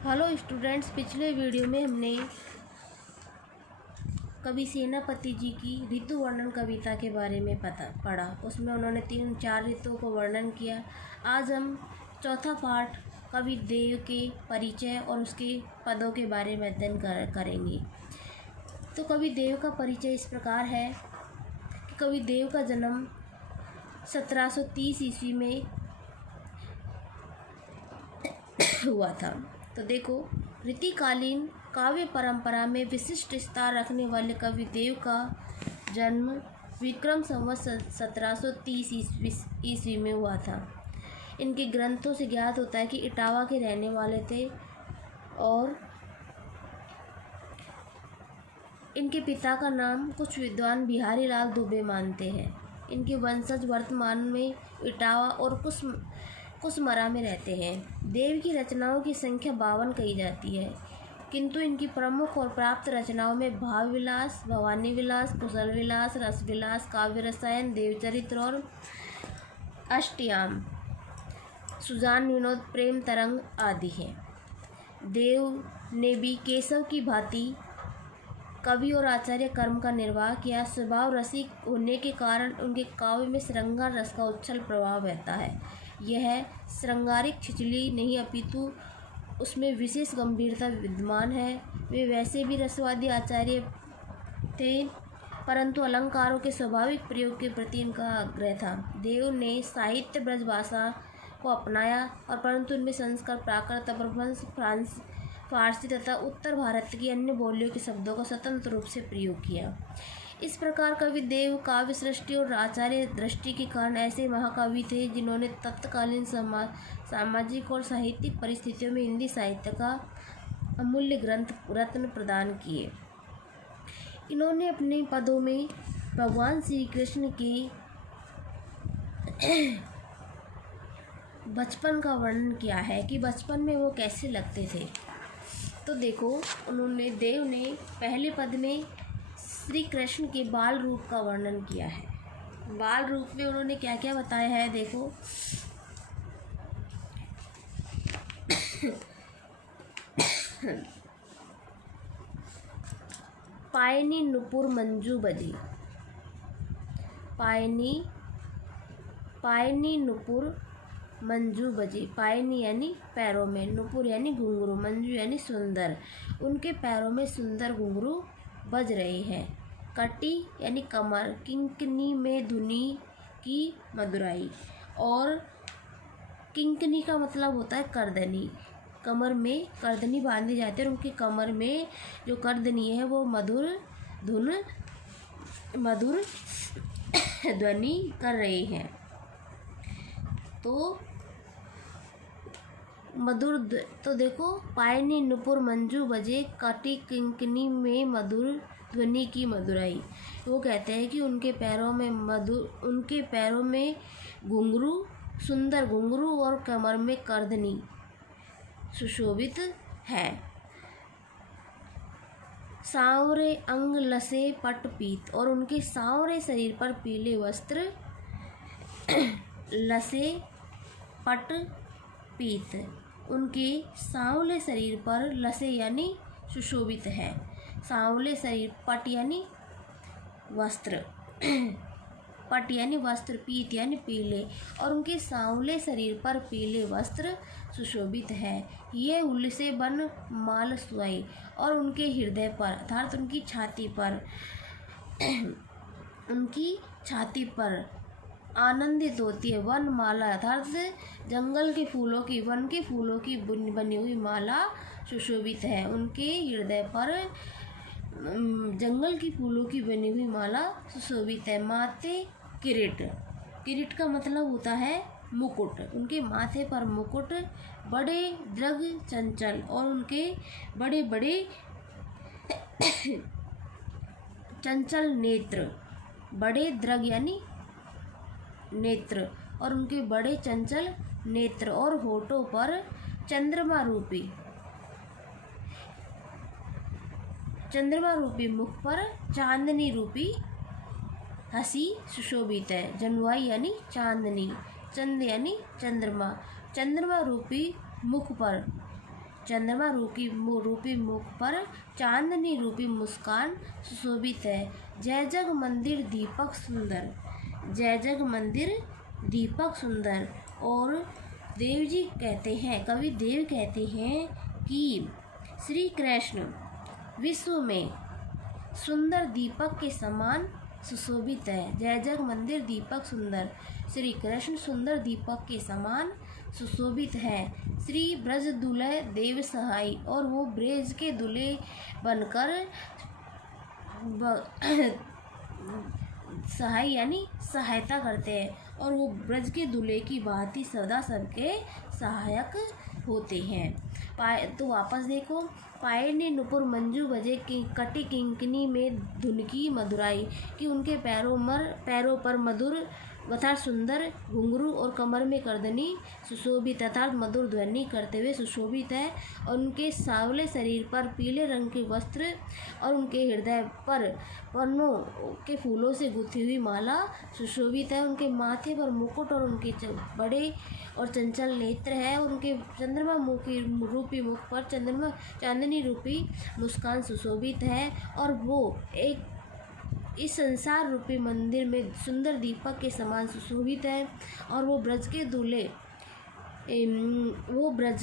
Hello students, पिछले video में हमने कवि सेनापति जी की ऋतु वर्णन कविता के बारे में पढ़ा। उसमें उन्होंने 3-4 ऋतुओं को वर्णन किया। आज हम चौथा पाठ कवि देव के परिचय और उसके पदों के बारे में अध्ययन करेंगे। तो कवि देव का परिचय इस प्रकार है कि कवि देव का जन्म 1730 ईस्वी में हुआ था। तो देखो, रीतिकालीन काव्य परंपरा में विशिष्ट स्थान रखने वाले कवि देव का जन्म विक्रम संवत 1730 ईस्वी में हुआ था। इनके ग्रंथों से ज्ञात होता है कि इटावा के रहने वाले थे और इनके पिता का नाम कुछ विद्वान बिहारी लाल दुबे मानते हैं। इनके वंशज वर्तमान में इटावा और कुसमरा में रहते हैं। देव की रचनाओं की संख्या 52 कही जाती है, किंतु इनकी प्रमुख और प्राप्त रचनाओं में भाव विलास, भवानी विलास, कुशल विलास, रस विलास, काव्य रसायन, देवचरित्र और अष्टयाम, सुजान विनोद, प्रेम तरंग आदि हैं। देव ने भी केशव की भांति कवि और आचार्य कर्म का निर्वाह किया। स्वभाव रसिक होने के कारण उनके काव्य में श्रृंगार रस का उच्छल प्रभाव रहता है। यह श्रृंगारिक छिचली नहीं अपितु उसमें विशेष गंभीरता विद्यमान है। वे वैसे भी रसवादी आचार्य थे, परंतु अलंकारों के स्वाभाविक प्रयोग के प्रति इनका आग्रह था। देव ने साहित्य ब्रजभाषा को अपनाया और परंतु इनमें संस्कृत, प्राकृत, अपभ्रंश, फारसी तथा उत्तर भारत की अन्य बोलियों के शब्दों का स्वतंत्र रूप से प्रयोग किया। इस प्रकार कवि देव काव्य सृष्टि और आचार्य दृष्टि के कारण ऐसे महाकवि थे जिन्होंने तत्कालीन सामाजिक और साहित्यिक परिस्थितियों में हिंदी साहित्य का अमूल्य ग्रंथ रत्न प्रदान किए। इन्होंने अपने पदों में भगवान श्री कृष्ण के बचपन का वर्णन किया है कि बचपन में वो कैसे लगते थे। तो देखो, देव ने पहले पद में श्री कृष्ण के बाल रूप का वर्णन किया है। बाल रूप में उन्होंने क्या क्या बताया है, देखो। पायनी नुपुर मंजू बजी, पायनी नुपुर मंजू बजी। पायनी यानी पैरों में, नुपुर यानी घुंघरू, मंजू यानी सुंदर। उनके पैरों में सुंदर घुंघरू बज रहे हैं। कटी यानी कमर, किंकनी में धुनी की मधुराई। और किंकनी का मतलब होता है करदनी। कमर में करदनी बांधी जाती है और उनकी कमर में जो करदनी है वो मधुर ध्वनि कर रहे हैं। तो देखो, पायनी नुपुर मंजू बजे, कटी किंकनी में मधुर ध्वनि की मधुराई। वो कहते हैं कि उनके पैरों में घुंघरू, सुंदर घुंघरू और कमर में करधनी सुशोभित है। सांवरे अंग लसे पट पीत, और उनके सांवरे शरीर पर पीले वस्त्र। लसे पट पीत, उनके सांवले शरीर पर लसे यानी सुशोभित है। सांवले शरीर, पट यानी वस्त्र, पट यानी वस्त्र, पीत यानी पीले, और उनके सांवले शरीर पर पीले वस्त्र सुशोभित है। ये उल्से बन माल सुई, और उनके हृदय पर अर्थात उनकी छाती पर आनंदित होती है वन माला, अर्थात वन के फूलों की बनी हुई माला सुशोभित है। उनके हृदय पर जंगल की फूलों की बनी हुई माला सुशोभित है। माथे किरीट, किरीट का मतलब होता है मुकुट। उनके माथे पर मुकुट, बड़े दृग चंचल, और उनके बड़े बड़े चंचल नेत्र। बड़े दृग यानी नेत्र, और उनके बड़े चंचल नेत्र, और होठों पर चंद्रमा रूपी मुख पर चांदनी रूपी हंसी सुशोभित है। जनुआई यानी चांदनी, चंद यानी चंद्रमा, चंद्रमा रूपी मुख पर चंद्रमा रूपी मुख पर चांदनी रूपी मुस्कान सुशोभित है। जय जग मंदिर दीपक सुंदर, जय जग मंदिर दीपक सुंदर। और देव जी कहते हैं, कवि देव कहते हैं कि श्री कृष्ण विश्व में सुंदर दीपक के समान सुशोभित है। जय जग मंदिर दीपक सुंदर, श्री कृष्ण सुंदर दीपक के समान सुशोभित है। श्री ब्रज दुल्हे देव सहाय, और वो ब्रज के दूल्हे बनकर सहाय यानी सहायता करते हैं, और वो ब्रज के दूल्हे की भांति सदा सबके सहायक होते हैं। तो वापस देखो, पाए ने नुपुर मंजू बजे की कटी किंकनी में धुन की मधुराई, कि उनके पैरों पर मधुर तथा सुंदर घुंघरू और कमर में करदनी सुशोभित अर्थात मधुर ध्वनि करते हुए सुशोभित है। और उनके सांवले शरीर पर पीले रंग के वस्त्र और उनके हृदय पर पन्नों के फूलों से गुथी हुई माला सुशोभित है। उनके माथे पर मुकुट और उनके बड़े और चंचल नेत्र है। उनके चंद्रमा रूपी मुख पर चांदनी रूपी मुस्कान सुशोभित है। और वो एक इस संसार रूपी मंदिर में सुंदर दीपक के समान सुशोभित है। और वो ब्रज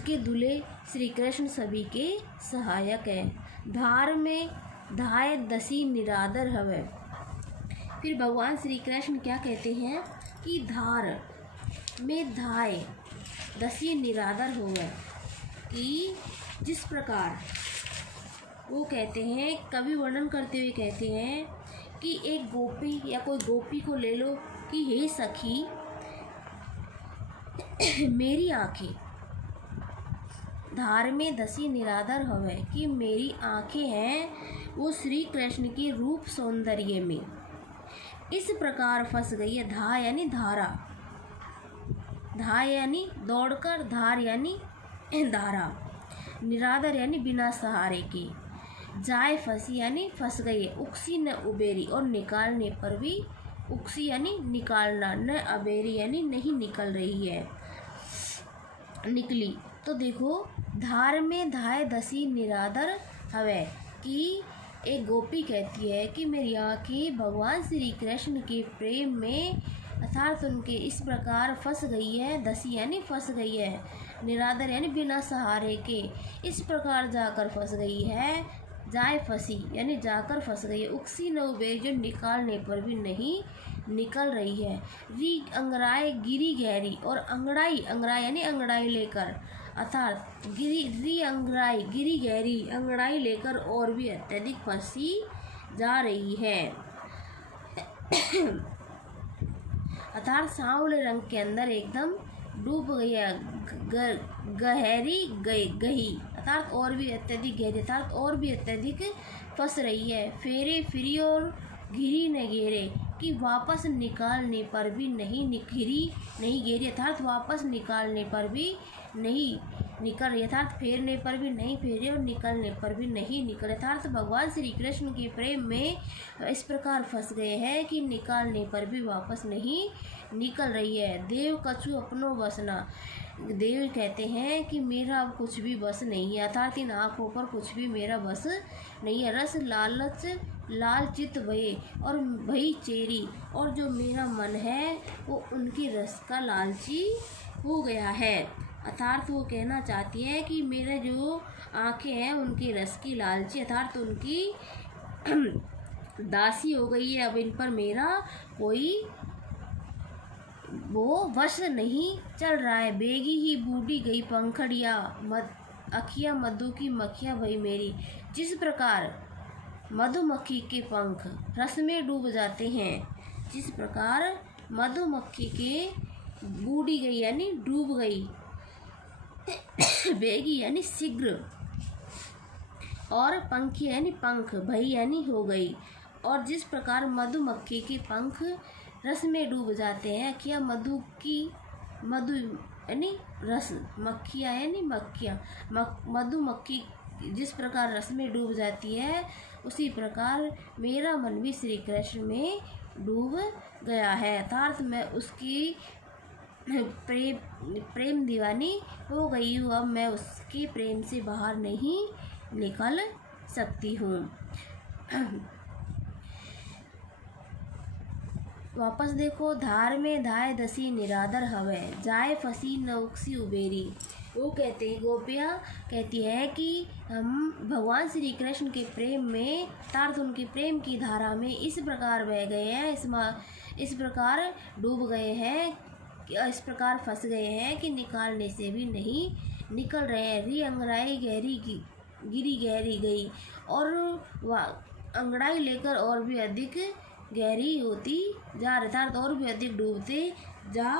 के दूल्हे श्री कृष्ण सभी के सहायक है। धार में धाय दसी निरादर हवे। फिर भगवान श्री कृष्ण क्या कहते हैं कि धार में धाय दसी निरादर होवे, कि जिस प्रकार वो कहते हैं, कवि वर्णन करते हुए कहते हैं कि एक गोपी या कोई गोपी को ले लो कि हे सखी मेरी आँखें धार में दसी निरादर हवे, कि मेरी आँखें हैं वो श्री कृष्ण के रूप सौंदर्य में इस प्रकार फंस गई है। धा यानी धारा, धा यानी दौड़कर, धार यानी धारा, निरादर यानी बिना सहारे की, जाए फंसी यानी फंस गई है, उक्सी न उबेरी, और निकालने पर भी उक्सी यानी निकालना, न अबेरी यानी नहीं निकल रही है, निकली। तो देखो, धार में धाय दसी निरादर हवे, कि एक गोपी कहती है कि मेरी आँखें भगवान श्री कृष्ण के प्रेम में अर्थात उनके इस प्रकार फंस गई है। दसी यानी फंस गई है, निरादर यानी बिना सहारे के इस प्रकार जाकर फंस गई है। जाए फंसी यानी जाकर फंस गई है। उक्सी न उबेरी, जो निकालने पर भी नहीं निकल रही है। री अंगड़ाई गिरी गहरी, और अंगड़ाई यानी अंगड़ाई लेकर अर्थात री अंगड़ाई गिरी गहरी, अंगड़ाई लेकर और भी अत्यधिक फंसी जा रही है। अर्थात सांवले रंग के अंदर एकदम डूब गई है, गहरी गही अर्थात और भी अत्यधिक गहरी, अर्थात और भी अत्यधिक फंस रही है। फेरे फिरी और घिरी न घेरे, कि वापस निकालने पर भी नहीं घेरी अर्थात वापस निकालने पर भी नहीं निकल रही, अर्थात फेरने पर भी नहीं फेरे और निकलने पर भी नहीं निकले। अर्थात भगवान श्री कृष्ण के प्रेम में इस प्रकार फंस गए हैं कि निकालने पर भी वापस नहीं निकल रही है। देव कछु अपनो बसना, देव कहते हैं कि मेरा अब कुछ भी बस नहीं है, अर्थात इन आँखों पर कुछ भी मेरा बस नहीं है। रस लालच लाल चित भये और भई चेरी, और जो मेरा मन है वो उनकी रस का लालची हो गया है। अर्थात वो कहना चाहती है कि मेरे जो आँखें हैं उनकी रस की लालची अर्थात उनकी दासी हो गई है। अब इन पर मेरा कोई वो वश नहीं चल रहा है। बेगी ही बूढ़ी गई पंखड़िया अखिया मधु की मक्खिया भई मेरी, जिस प्रकार मधुमक्खी के पंख रस में डूब जाते हैं, जिस प्रकार मधुमक्खी के बूढ़ी गई यानी डूब गई, बेगी यानी शीघ्र, और पंखी यानी पंख, भई यानी हो गई। और जिस प्रकार मधुमक्खी के पंख रस में डूब जाते हैं, अखिया मधु यानी रस, मक्खियाँ यानी मक्खियाँ, मधुमक्खी जिस प्रकार रस में डूब जाती है, उसी प्रकार मेरा मन भी श्री कृष्ण में डूब गया है। अर्थात मैं उसकी प्रेम दीवानी हो गई हूँ, अब मैं उसके प्रेम से बाहर नहीं निकल सकती हूँ। वापस देखो, धार में धाय दसी निरादर हवे, जाए फंसी न उकसी उबेरी। वो कहते हैं, गोपियाँ कहती है कि हम भगवान श्री कृष्ण के प्रेम में अर्थात उनके प्रेम की धारा में इस प्रकार बह गए हैं, इस प्रकार डूब गए हैं, इस प्रकार फंस गए हैं कि निकालने से भी नहीं निकल रहे हैं। री अंगड़ाई गिरी गहरी गई, और अंगड़ाई लेकर और भी अधिक गहरी होती जा रही, अर्थात और भी अधिक डूबते जा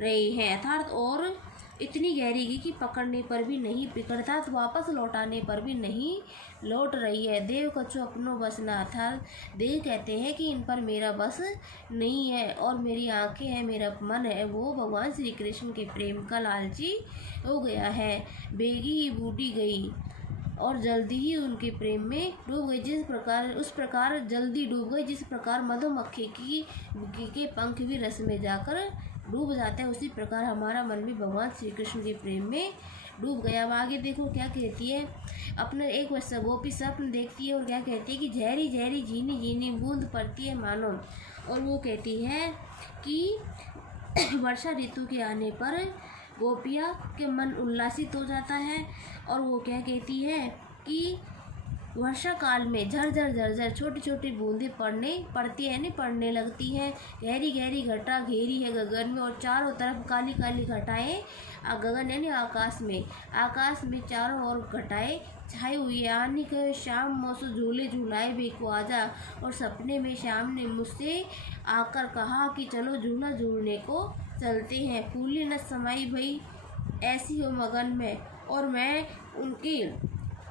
रहे हैं, अर्थात और इतनी गहरी गई कि पकड़ने पर भी नहीं पिकड़ता, तो वापस लौटाने पर भी नहीं लौट रही है। देव कछु अपनो बस ना था, देव कहते हैं कि इन पर मेरा बस नहीं है, और मेरी आंखें हैं, मेरा मन है, वो भगवान श्री कृष्ण के प्रेम का लालची हो गया है। बेगी ही बूटी गई और जल्दी ही उनके प्रेम में डूब गई, उस प्रकार जल्दी डूब गई जिस प्रकार मधुमक्खी के पंख भी रस में जाकर डूब जाते हैं, उसी प्रकार हमारा मन भी भगवान श्री कृष्ण के प्रेम में डूब गया। अब आगे देखो क्या कहती है, अपने एक वर्षा गोपी स्वप्न देखती है और क्या कहती है कि झहरी झहरी झीनी झीनी बूंद पड़ती है मानो, और वो कहती है कि वर्षा ऋतु के आने पर गोपिया के मन उल्लासित हो जाता है, और वो क्या कहती है कि वर्षा काल में झरझर छोटी छोटी बूंदें पड़ने लगती हैं। गहरी गहरी घटा घेरी है गगन में, और चारों तरफ काली काली घटाएं गगन यानी आकाश में चारों ओर घटाएं छाई हुई है। आनी कहे श्याम मौसो झूले झूलाए बेको आजा, और सपने में श्याम ने मुझसे आकर कहा कि चलो झूला झूलने को चलते हैं। फूली न समाई भई ऐसी हो मगन में, और मैं उनकी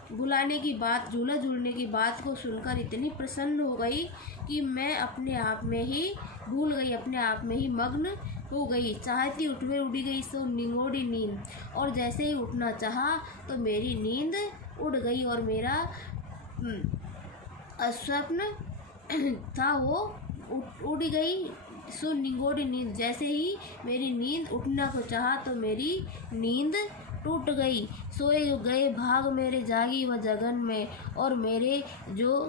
बुलाने की बात, झूला झूलने की बात को सुनकर इतनी प्रसन्न हो गई कि मैं अपने आप में ही भूल गई, अपने आप में ही मग्न हो गई। चाहती उठवे उड़ी गई सो निगोड़ी नींद, और जैसे ही उठना चाहा तो मेरी नींद उड़ गई, और मेरा स्वप्न था वो उड़ गई। सो निगोड़ी नींद, जैसे ही मेरी नींद उठना को चाहा तो मेरी नींद टूट गई। सोए गए भाग मेरे जागी व जगन में, और मेरे जो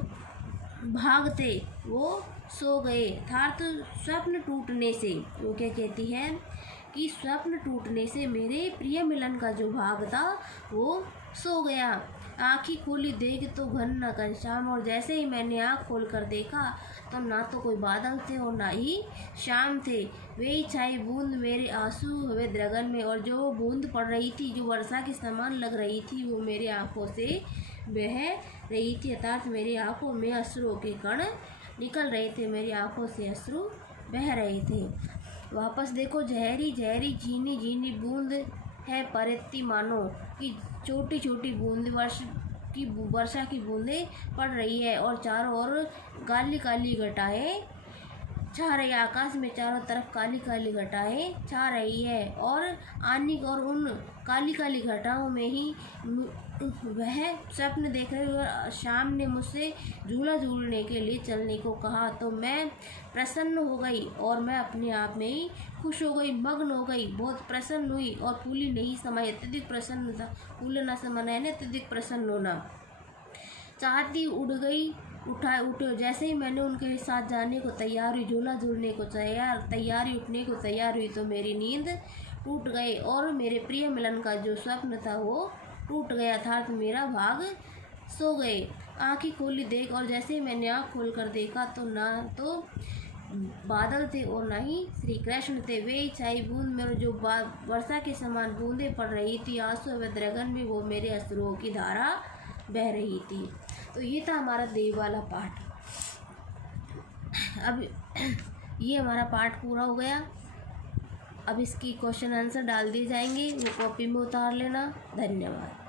भाग थे वो सो गए। अर्थात स्वप्न टूटने से, वो क्या कहती है कि स्वप्न टूटने से मेरे प्रिय मिलन का जो भाग था वो सो गया। आँखें खोली देख तो घन न घनश्याम, और जैसे ही मैंने आँख खोल कर देखा तो ना तो कोई बादल थे और ना ही शाम थे। वे छाई बूंद मेरे आंसू हुए द्रगन में, और जो बूंद पड़ रही थी जो वर्षा के समान लग रही थी वो मेरी आँखों से बह रही थी, अर्थात मेरी आँखों में अश्रुओं के कण निकल रहे थे, मेरी आँखों से अश्रु बह रहे थे। वापस देखो, झहरी झहरी झीनी झीनी बूंद है परित्ती मानो, कि छोटी छोटी बूंद वर्षा की बूंदें पड़ रही है, और चारों ओर काली काली घटाएं छा रही है। आकाश में चारों तरफ काली काली घटाएं छा रही है, और उन काली काली घटाओं में ही वह स्वप्न देख रहे हुए शाम ने मुझसे झूला झूलने के लिए चलने को कहा, तो मैं प्रसन्न हो गई, और मैं अपने आप में ही खुश हो गई, मग्न हो गई, बहुत प्रसन्न हुई, और फूली नहीं समाई, अत्यधिक प्रसन्न था। फूलना समाना है ना, अत्यधिक प्रसन्न होना। चाहती उड़ गई उठे, जैसे ही मैंने उनके साथ जाने को तैयार हुई, झूला झूलने को तैयारी उठने को तैयार हुई, तो मेरी नींद टूट गई, और मेरे प्रिय मिलन का जो स्वप्न था वो टूट गया था, तो मेरा भाग सो गए। आँखें खोली देख, और जैसे ही मैंने आँख खोल कर देखा तो ना तो बादल थे और ना ही श्री कृष्ण थे। वे छाई बूंद मेरे जो वर्षा के समान बूंदें पड़ रही थी, आंसू व द्रगन में वो मेरे अश्रुओं की धारा बह रही थी। तो ये था हमारा देव वाला पाठ। अब ये हमारा पाठ पूरा हो गया। अब इसकी क्वेश्चन आंसर डाल दिए जाएंगे, वो कॉपी में उतार लेना। धन्यवाद।